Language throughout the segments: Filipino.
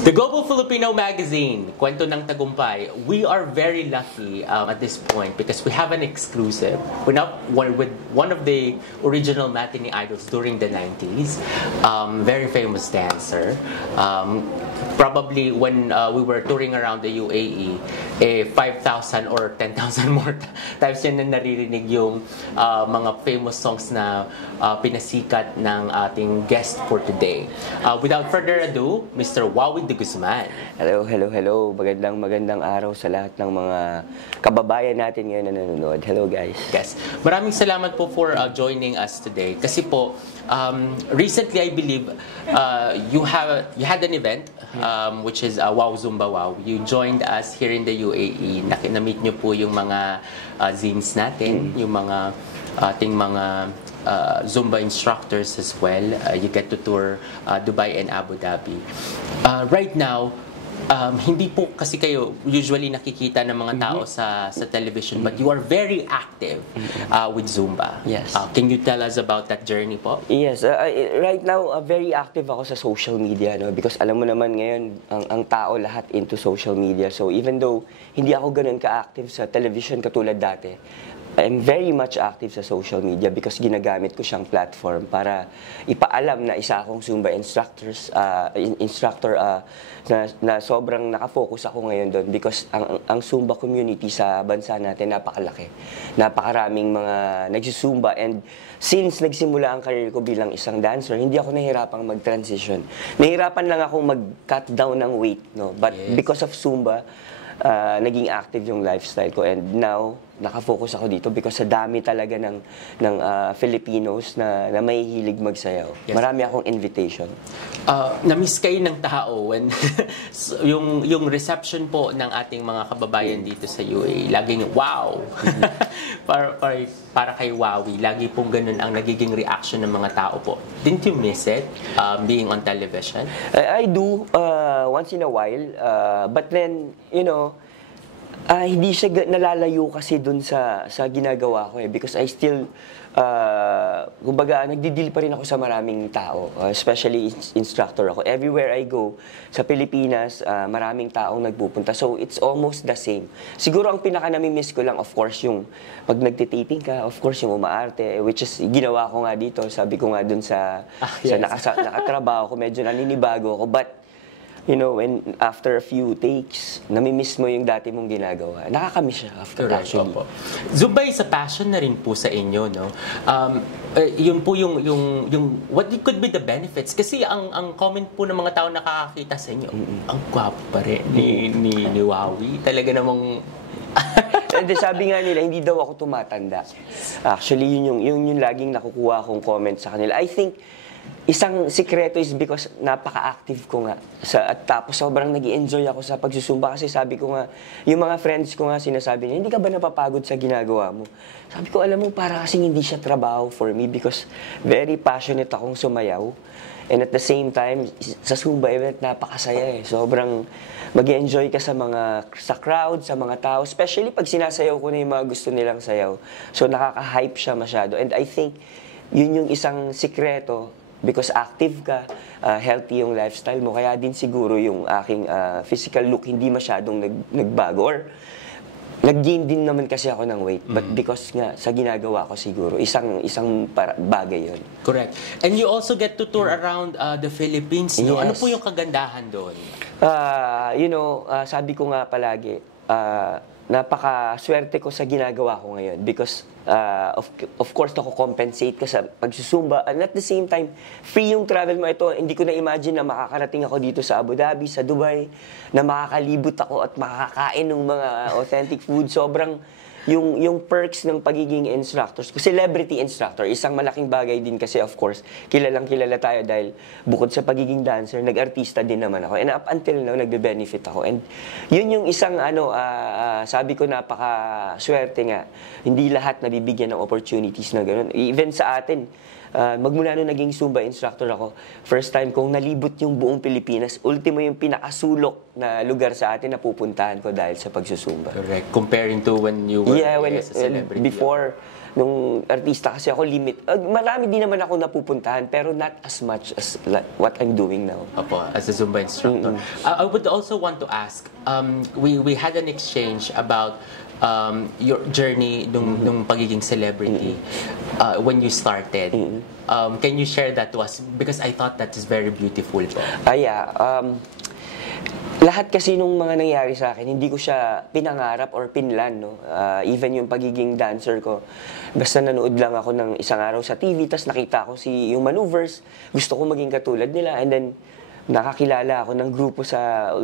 The Global Filipino Magazine, Kwento ng Tagumpay. We are very lucky at this point because we have an exclusive. We're not with one of the original matinee idols during the 90s. Very famous dancer. Probably when we were touring around the UAE, 5,000 or 10,000 more times yan na naririnig yung mga famous songs na pinasikat ng ating guest for today. Without further ado, Mr. Wawi de Guzman. Hello, hello, hello. Magandang araw sa lahat ng mga kababayan natin ngayon na nanonood. Hello, guys. Yes. Maraming salamat po for joining us today. Kasi po, recently I believe you had an event which is Wow Zumba Wow. You joined us here in the UAE. Na-meet nyo po yung mga zines natin, yung mga ating mga Zumba instructors as well. You get to tour Dubai and Abu Dhabi. Right now, hindi po kasi kayo usually nakikita ng mga tao sa television, but you are very active with Zumba. Yes. Can you tell us about that journey po? Yes, right now very active ako sa social media, no? Because alam mo naman ngayon ang tao lahat into social media. So even though hindi ako ganoon ka-active sa television katulad dati, I'm very much active sa social media because ginagamit ko siyang platform para ipaalam na isa akong Zumba instructor na sobrang nakafocus ako ngayon doon because ang Zumba community sa bansa natin napakalaki. Napakaraming mga nagsusumba, and since nagsimula ang career ko bilang isang dancer, hindi ako nahihirapang mag-transition. Nahihirapan lang akong mag-cut down ng weight, no? But yes, because of Zumba, naging active yung lifestyle ko, and now nakafocus ako dito because sa dami talaga ng Filipinos na may hilig magsayaw. Yes. Marami akong invitation. Na-miss kayo ng tao when yung reception po ng ating mga kababayan dito sa UAE, laging wow. para kay Wawi, lagi pong ganun ang nagiging reaction ng mga tao po. Didn't you miss it being on television? I do once in a while, but then you know, hindi siya nalalayo kasi dun sa ginagawa ko because I still, kumbaga, nagdi-deal pa rin ako sa maraming tao, especially instructor ako. Everywhere I go sa Pilipinas, maraming taong nagpupunta. So, it's almost the same. Siguro ang pinaka-nami-miss ko lang, of course, yung pag nagtitaping ka, of course, yung umaarte, which is ginawa ko nga dito. Sabi ko nga dun sa nakatrabaho ko, medyo naninibago ako. But, you know, when after a few takes, nami-miss mo yung dati mong ginagawa. Nakakamiss siya after, actually. Zumba is a passion na rin po sa inyo, no? Yun po yung what could be the benefits? Kasi ang comment po ng mga tao nakakakita sa inyo, ang gwapo pa rin ni Wawi. Talaga namang And sabi nga nila, hindi daw ako tumatanda. Actually, yun yung laging nakukuha akong comment sa kanila. I think isang sikreto is because napaka-active ko nga. At tapos sobrang nag-i-enjoy ako sa pagsusumba kasi sabi ko nga, yung mga friends ko nga sinasabi niya, hindi ka ba napapagod sa ginagawa mo? Sabi ko, alam mo, para kasing hindi siya trabaho for me because very passionate akong sumayaw. And at the same time, sa Zumba event, napakasaya eh. Sobrang mag-i-enjoy ka sa crowd, sa mga tao, especially pag sinasayaw ko na yung mga gusto nilang sayaw. So nakaka-hype siya masyado. And I think, yun yung isang sikreto because active ka, healthy yung lifestyle mo. Kaya din siguro yung aking physical look hindi masyadong nagbago. Or nag-gain din naman kasi ako ng weight. But because nga sa ginagawa ko siguro, isang bagay yun. Correct. And you also get to tour around the Philippines, no? Yes. Ano po yung kagandahan doon? You know, sabi ko nga palagi, napaka-swerte ko sa ginagawa ko ngayon because of course nako-compensate ka sa pagsusumba, and at the same time free yung travel mo. Ito, hindi ko na-imagine na makakarating ako dito sa Abu Dhabi, sa Dubai, na makakalibot ako at makakain ng mga authentic food. Sobrang yung perks ng pagiging instructors, celebrity instructor, isang malaking bagay din kasi of course, kilalang kilala tayo dahil bukod sa pagiging dancer, nag-artista din naman ako. And up until now, nagbe-benefit ako. And yun yung isang sabi ko napaka-swerte nga. Hindi lahat nabibigyan ng opportunities na gano'n. Even sa atin, magmula nung naging Zumba instructor ako, first time kong nalibot yung buong Pilipinas. Ultimo yung pinakasulok na lugar sa atin na pupuntahan ko dahil sa pagsusumba. Correct. Comparing to when you were as a celebrity. Before, nung artista kasi ako, marami din naman ako napupuntahan, pero not as much as what I'm doing now. Opo, as a Zumba instructor. I would also want to ask, we had an exchange about your journey nung pagiging celebrity when you started. Can you share that to us? Because I thought that is very beautiful po. Lahat kasi nung mga nangyari sa akin, hindi ko siya pinangarap or pinlan, no? Even yung pagiging dancer ko, basta nanood lang ako ng isang araw sa TV, tas nakita ko yung maneuvers, gusto ko maging katulad nila, and then nakakilala ako ng grupo sa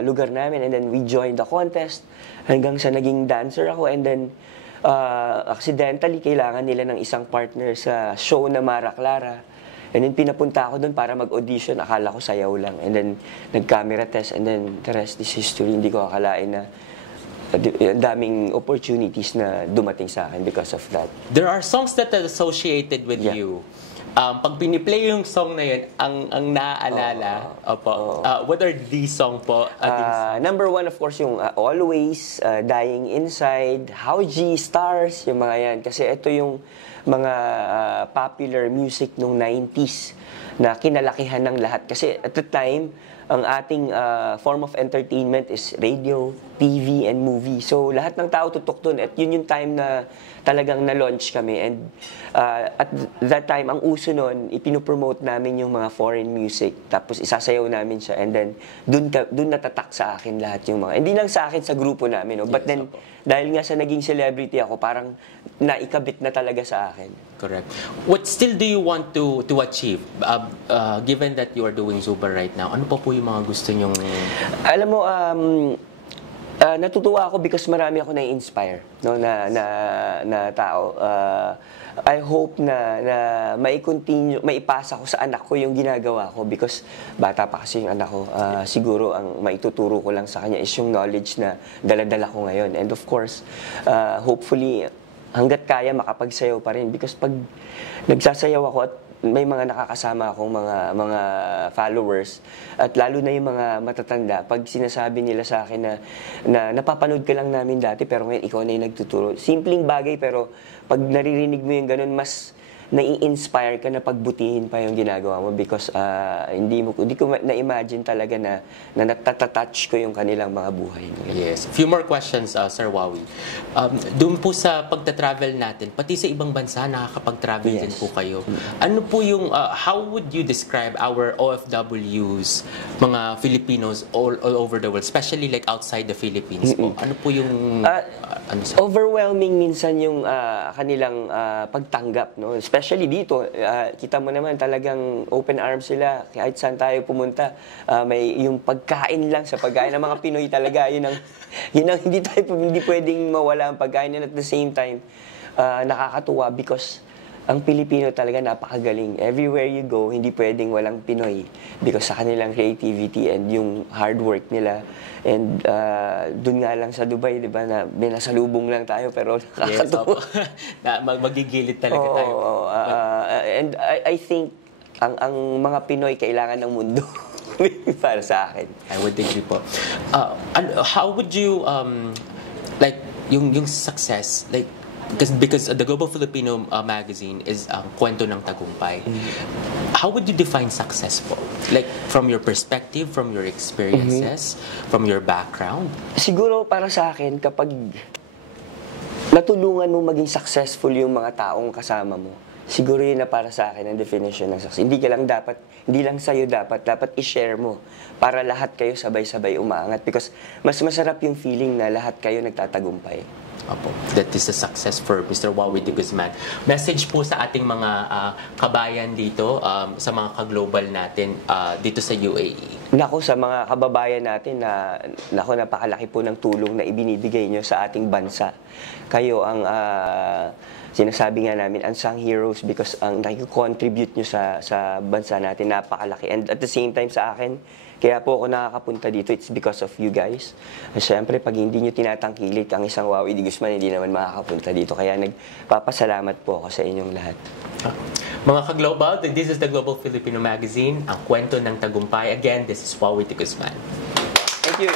lugar namin, and then we joined the contest, hanggang sa naging dancer ako, and then accidentally, kailangan nila ng isang partner sa show na Mara Clara. And then pinapunta ako doon para mag-audition. Akala ko sayaw lang. And then nag-camera test. And then the rest is history. Hindi ko akalain na daming opportunities na dumating sa akin because of that. There are songs that are associated with you. Pag piniplay yung song na yun, ang naaalala, what are these song po? Number one, of course, yung Always, Dying Inside, How G, Stars, yung mga yan. Kasi ito yung mga popular music nung 90s na kinalakihan ng lahat. Kasi at the time, ang ating form of entertainment is radio, TV, and movie. So lahat ng tao tutok dun. At yun yung time na talagang na-launch kami. And at that time, ang uso nun, ipinopromote namin yung mga foreign music. Tapos isasayaw namin siya. And then, dun natatak sa akin lahat yung mga. Hindi lang sa akin, sa grupo namin. No? But then, dahil nga sa naging celebrity ako, parang naikabit na talaga sa akin. Correct. What still do you want to achieve? Given that you are doing Zumba right now, ano pa po yung mga gusto nyong... Alam mo, natutuwa ako because marami ako na-inspire, no, na tao. I hope na maipasa ko sa anak ko yung ginagawa ko because bata pa kasi yung anak ko. Siguro ang maituturo ko lang sa kanya is yung knowledge na dala-dala ko ngayon. And of course, hopefully, hanggat kaya makapagsayaw pa rin because pag nagsasayaw ako at may mga nakakasama akong mga followers at lalo na yung mga matatanda, pag sinasabi nila sa akin na napapanood ka lang namin dati pero ngayon ikaw na yung nagtuturo. Simpleng bagay pero pag naririnig mo yung ganun, mas nai-inspire ka na pagbutihin pa yung ginagawa mo because hindi ko na-imagine talaga na natatouch ko yung kanilang mga buhay. Yes. Few more questions, Sir Wowie. Doon po sa pagta-travel natin, pati sa ibang bansa, nakakapag-travel din po kayo. Ano po yung, how would you describe our OFWs, mga Filipinos all over the world, especially like outside the Philippines po? Ano po yung... overwhelming minsan yung kanilang pagtanggap, no? Especially dito, kita mo naman talagang open arms sila kahit saan tayo pumunta. May yung pagkain lang sa pagkain ng mga Pinoy talaga, yun ang hindi pwedeng mawala ang pagkain, and at the same time nakakatuwa because ang Pilipino talaga napakagaling. Everywhere you go, hindi pwedeng walang Pinoy because sa kanilang creativity and yung hard work nila. And dun nga lang sa Dubai, di ba, na binasalubong lang tayo pero nakakatuwa. Yes, magigilid talaga tayo. And I think ang mga Pinoy kailangan ng mundo para sa akin. I would agree po. How would you, like, yung success, like, because the Global Filipino magazine is kwento ng tagumpay. How would you define success po? Like from your perspective, from your experiences, from your background? Siguro para sa akin, kapag natulungan mo maging successful yung mga taong kasama mo, siguro yun na para sa akin ang definition ng success. Hindi lang sa'yo dapat i-share mo para lahat kayo sabay-sabay umaangat because mas masarap yung feeling na lahat kayo nagtatagumpay. Opo. That is a success for Mr. Wowie de Guzman. Message po sa ating mga kabayan dito, sa mga ka-global natin dito sa UAE. Nako, sa mga kababayan natin, napakalaki po ng tulong na ibinibigay nyo sa ating bansa. Kayo ang sinasabi nga namin, unsung heroes because ang nag-contribute nyo sa bansa natin, napakalaki. And at the same time sa akin, kaya po ako nakakapunta dito, it's because of you guys. At syempre, pag hindi nyo tinatangkilik ang isang Wow Edi Guzman, hindi naman makakapunta dito. Kaya nagpapasalamat po ako sa inyong lahat. Mga ka-Global, this is the Global Filipino Magazine, ang kwento ng tagumpay. Again, this is Wow Edi Guzman. Thank you.